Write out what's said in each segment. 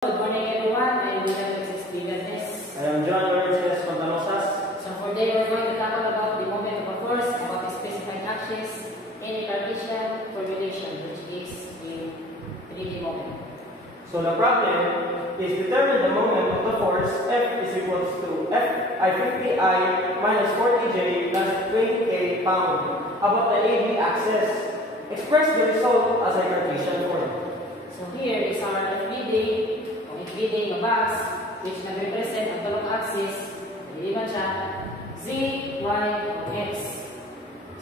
Good morning everyone, I am Mrs. Villanes. I am John Lawrence Contanosas. So for today we're going to talk about the moment of a force, about the specified actions in a Cartesian formulation, which is the 3D moment. So the problem is determine the moment of the force F is equals to F I 50I minus 40J plus 20K pound about the AB axis. Express the result as a Cartesian form. So here is our FBD ng box which nag-represent ang dalawang axis. Niliban siya Z, Y, X.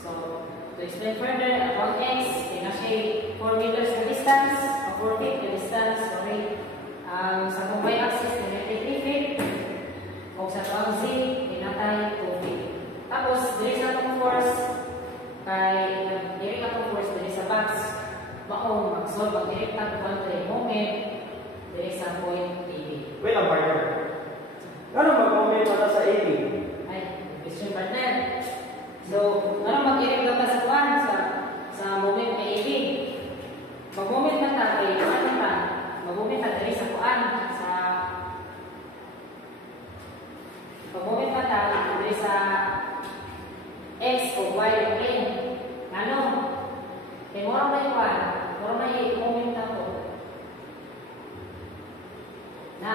So to explain further, about X, siya 4 meters na distance, o 4 feet na distance, sorry. Sa kong Y-axis, pinatay 3 feet. O sa kong Z, pinatay 2 feet. Tapos, dili sa itong force, dili itong force, dili sa box, maong mag-solve ang direct quantity moment, dili sa point AB. Wait lang, partner. Ano mag-moment na sa AB? Ay, question partner. So, ano mag-direct ka sa kuwan sa moment na AB? Mag-moment na tayo, ano ba? Mag-moment na dali sa kuwan sa mag-moment na tayo dali sa X o Y o plane. Ano? Kaya mura na yung kuwan. Mura na yung moment na to. Na,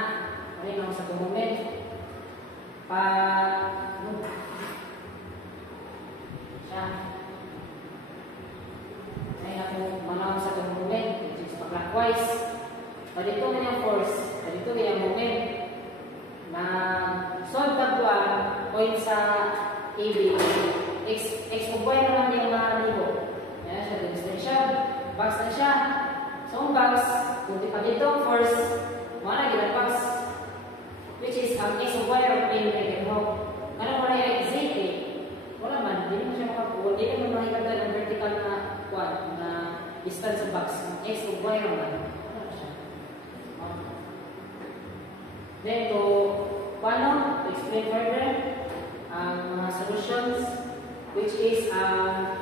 ano yung sa moment? Siya. Ay natin manaw sa itong moment, which is clockwise. Dito na yung force, dito na yung moment na solve tagpuan point sa AB. X o Y naman yung mga libo. Yan siya, dimension. Box na siya. So ang box, kung di pa dito, force, mga na box, which is ang X o Y or plane right now. Ano mo na yung Z eh? Wala man, hindi mo siya makakuha. Hindi mo makikita ng vertical na distance sa box. Ang X o Y naman. Ano siya? Then to, paano? To explain further, ang mga solutions, which is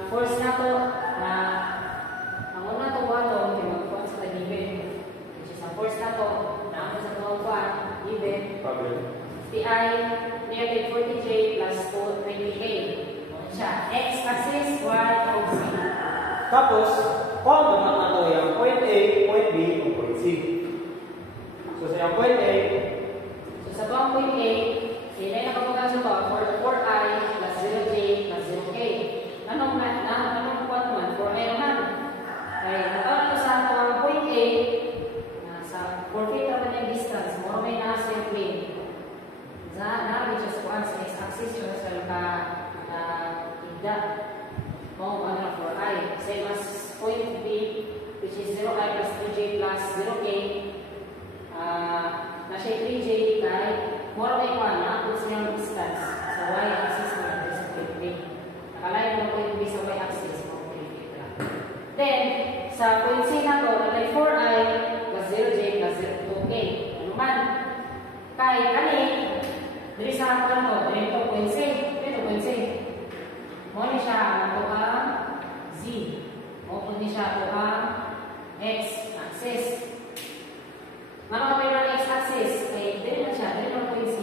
force na to na ang una to bottom, yung mag-kuhan sa given, which is ang force na to na ang sa kuhan, given, Problem. PI negative 40J plus 20K. Siya, X-axis, Y, o Z. Tapos, kung naman nato yung point A, point B, o point C. So sa yung point A, So sa bang point A, sila yung nakapagal sa to, 4I plus 0J plus 0K. Anong kuwan naman? 4I naman. Ay, nakawala ko sa itong point A, sa 4 feet naman yung distance, more may nasa yung plane. Nabi siya sa kuwan sa X-axis, yung sa naka-igda. Kung ano na 4I. Same as point B, which is 0I plus 3J plus 0K. Na siya 3J kay more may kuwan na kung siya yung distance sa Y-axis na sa point B. Nakalayo ng point B sa Y-axis, kung 3 feet lang. Then, sa point C na to, nalay 4I plus 0J plus 0K. Ano man? Kay kani, diri sa ako to, diri to point C. Dito point C. Mo ni siya ato ang Z. O ni siya ato ang X-axis. Makakapay ng X-axis, eh, diri na siya, diri na point C.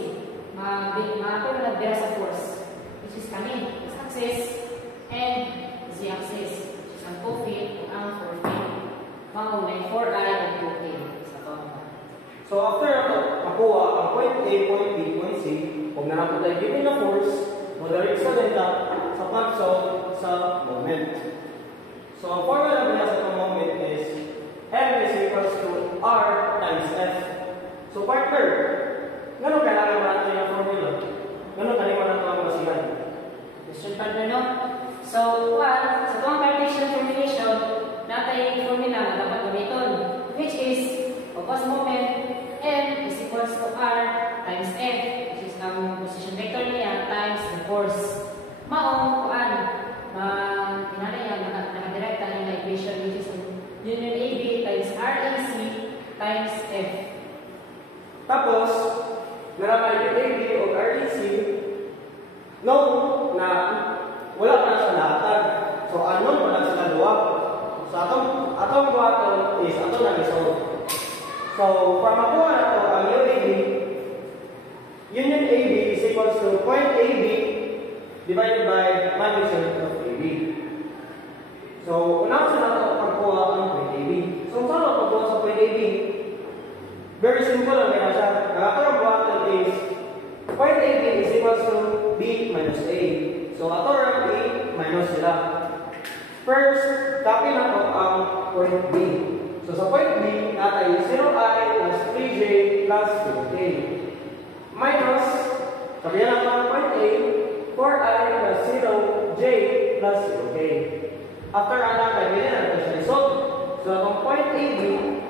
Makakapay na nagdira sa force, which is kani, X-axis, and Z-axis, which is ang 2 feet, ang 4 feet. Maunay 4I and 2K sa to. so after makuha ang point A, point B, point C, kung natin tayo given na force, moderate sa lenta sa pag-solve sa moment. So ang formula niya sa itong moment is M is equals to R times F. So partner, gano'n kailangan ba natin yung formula? Gano'n kailangan natin ang basihan? Question partner, no? So, sa itong Cartesian formulation, natin yung formula na dapat gamiton, which is, focus moment, M is equals to R times F, which is ang position vector niya times the force. Maong, kinala yan, nakadirekta yung equation, which is union AB times RAC times F. Tapos, meron tayo yung AB o REC, no, na wala pa na sa lahatag. So, anon pa na sa kaluwag. So, atong buhaton is atong nag-resolve. So So, para makuha na ito, ang UAB, union AB is equals to point AB divided by magnitude of AB. So, unahan sa natin pagkuha ang point AB. So, saan ang pagkuha sa point AB? Very simple lang kaya siya. Ang buhatan is point AB is equals to B minus A. So, ato ang A minus sila. First, copy na ito ang point B. So, sa point B, natay 0i plus 3j plus 2k. Minus, sabihan natin ang point A, 4i plus 0j plus 0k. After anak, kaya natin siya resolve. So, ang point AB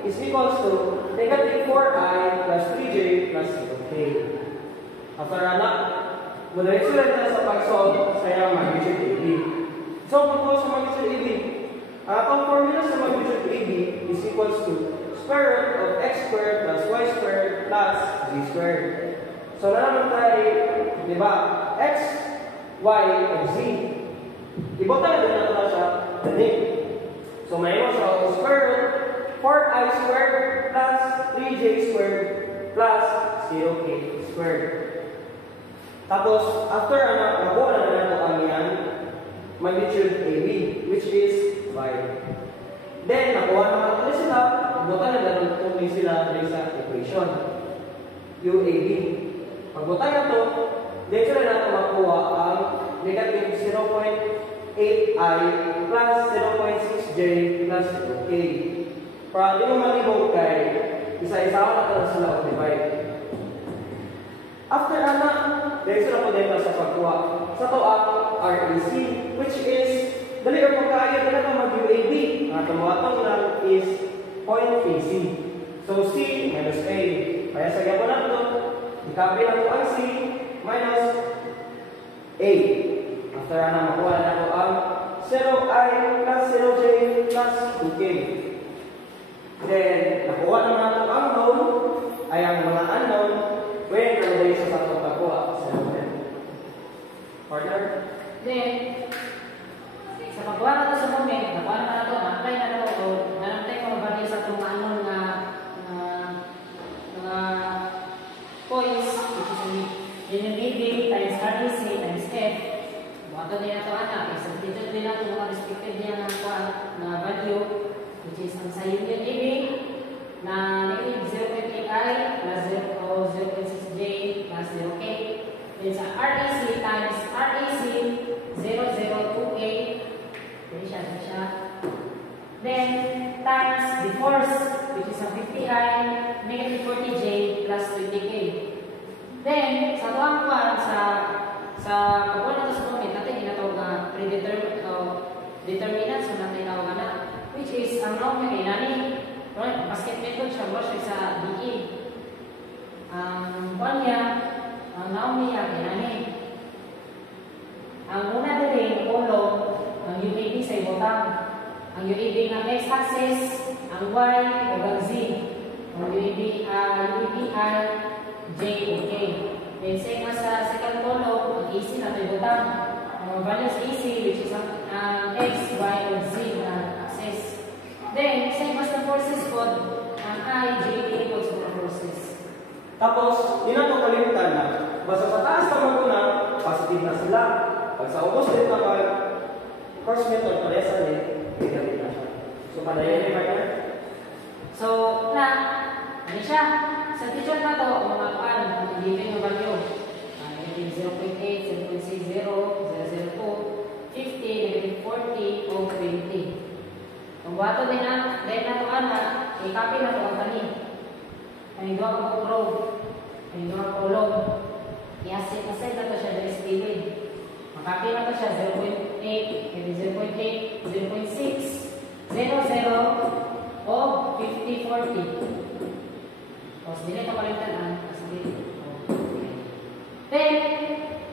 is equals to negative 4i plus 3j plus 0k. After anak, madalit sila na sa pag-solve sa yung magnitude AB. So, pagkuha sa magnitude AB, ang formula sa magnitude AB is equals to square root of x squared plus y squared plus z squared. So, nalaman tayo, di ba, x, y, and z. Ibutan na din natin siya, dali. So, mayroon siya square root 4i squared plus 3j squared plus 0k squared. Tapos, after nakuha na natin ang yan, magnitude AB, which is 5. Then, nakuha naman natin sila, ibutan na natin itong sila sa equation. UAB. Pagbutan na ito, then sila natin makuha ang negative 0.8i plus 0.6j plus 0k. Para di mo malibog kay isa-isawa na ito sila o divide. After anak, then sila po din sa pagkuha. Sa ito ang REC, which is dali ang pagkaya na ito mag-UAB. Ang tumawatong lang is point AC. So, C minus A. Kaya sa gawa na ito, ikabi na po ang C minus A. After na makuha na po ang 0i plus 0j plus 2k. Then, nakuha naman natin ang known ay ang mga unknown when nalagay sa sakong pagkuha sa natin. Partner? Then, sa pagkuha na ito sa moment, nakuha naman na ito, na-apply na ito, o nanantay ko mabagay sa itong unknown na points, which is union AB times REC times F. Buwato din na ito, anak. Substitute din natin mga respected niya na value, which is ang sa union AB na negative 0.8i plus 0.6j plus 0k. Then sa REC times REC 002a. Then siya. Then times the force, which is ang 50i negative 40j plus 20k. Then, sa tuwang kuwan, sa pagkuhan na ito sa moment, natin ginatawag na predeterminant o determinant, so natin tawag na, which is ang known na kailangan. Basket method siya, ba siya sa DE. Ang kuwan niya, ang known niya kailangan. Ang una din, polo, ang UAB sa ibotang. Ang UAB ng x-axis, ang y o ang z. Ang UAB ay J o K. Then, same as sa second polo, ang AC na ito ibutang. Ang values AC, which is ang X, Y, or Z na axis. Then, same as the forces code, ang I, J, K equals to the forces. Tapos, di na ito kalimutan na, basta sa taas naman ko na, positive na sila. Pag sa opposite naman, course method, paresa din, negative na siya. So, padayan ni partner? So, ano siya? Sa teacher na ito, mga paan, given yung value. Negative 0.8, 0.60, 0.02, 50, negative 40, o 20. Kung bato din na ito, i-copy na ito ang kani. Ang doon ang row, ang doon ang column. I-asset na ito siya dahil stable. Makapy na ito siya 0.8, maybe 0.8, 0.6, 0.0, o 50, 40. Tapos, hindi ito kalimtanan. Then,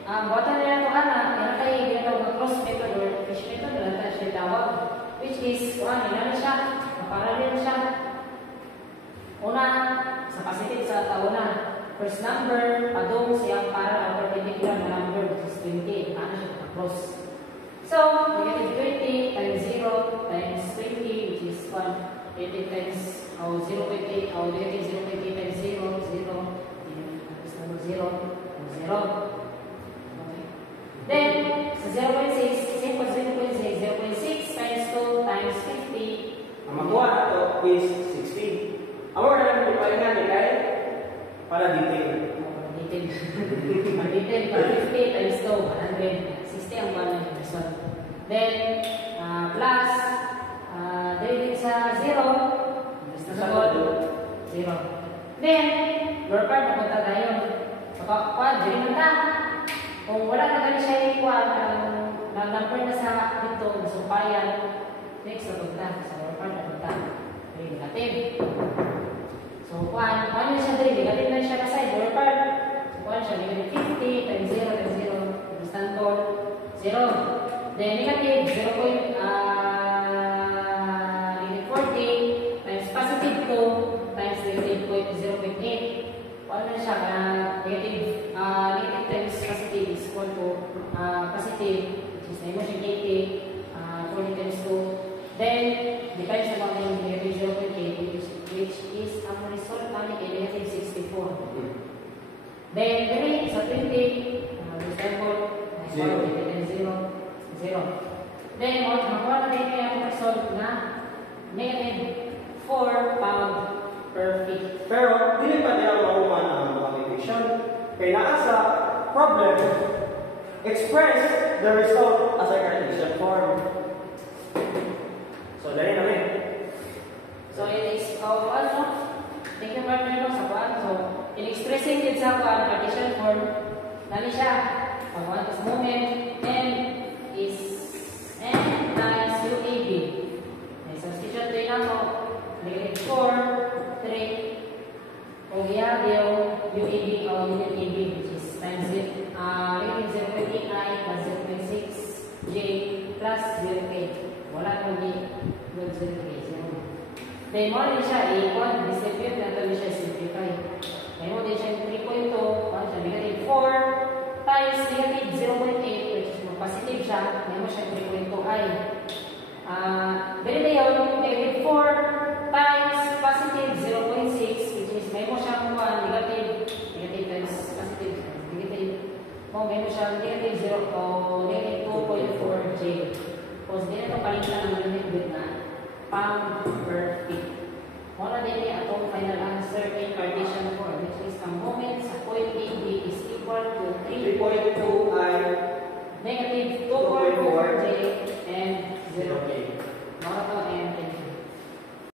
buwatan nila ito, yan kayo ginagawa ng cross method or fish method, wala tayo siya tawag. Which is, nila siya, parallel siya. Una, sa positive sa tauna, first number, padong siya para ang perpendicular na number, which is 20. Ano siya, cross. So, negative 20 times 0 times 20, which is 1. 20 times o 0.8 o negative 0.8 times 0, 0. Tapos naman 0, 0. Okay. Then, sa 0.6, same as 0.6, 0.6 times 2 times 50. Ang makuha na ito is 16. Ang mga nalang multiply natin ay para detail. Detail para 50 times 2, 100. 60 ang buwan ng result. Then, plus, dahil sa 0, basta sa 0. Then, lower part, mapunta tayo. Pag na kung wala na gani siya equal, nag-number na sa dito, nasumpayan, next napunta, sa lower part napunta. Okay, negative. So, paano siya dito? Negative na siya na side, lower part. So, paano siya? Negative 50 times 0 times 0. Substantor, 0. Then, negative 0. Negative 40 times positive 2 times negative 0.8. Paano na siya? Negative times positive is equal to positive, which is na siya 40 times 2. Then, depends naman yung negative 0.8, which is ang result namin ay negative 64. Then, dali sa 20, example, 0. Then, makuha natin yung result na negative 4 pound per feet. Pero, hindi pa nila makuha na ang mga equation. Kaya nasa problem, express the result as a Cartesian form. So, dali namin. So, it is, thank you partner sa kuwan. So, in expressing it sa kuwan, Cartesian form, dali siya. Pag-1 is moment, n is n times UAB. And substitution rin na so, negative 4, 3, kung iyan yung UAB o unit AB, which is times negative 0.8i plus 0.6j plus 0k. Wala kong 0k. Then, mo rin siya, i-1, distribute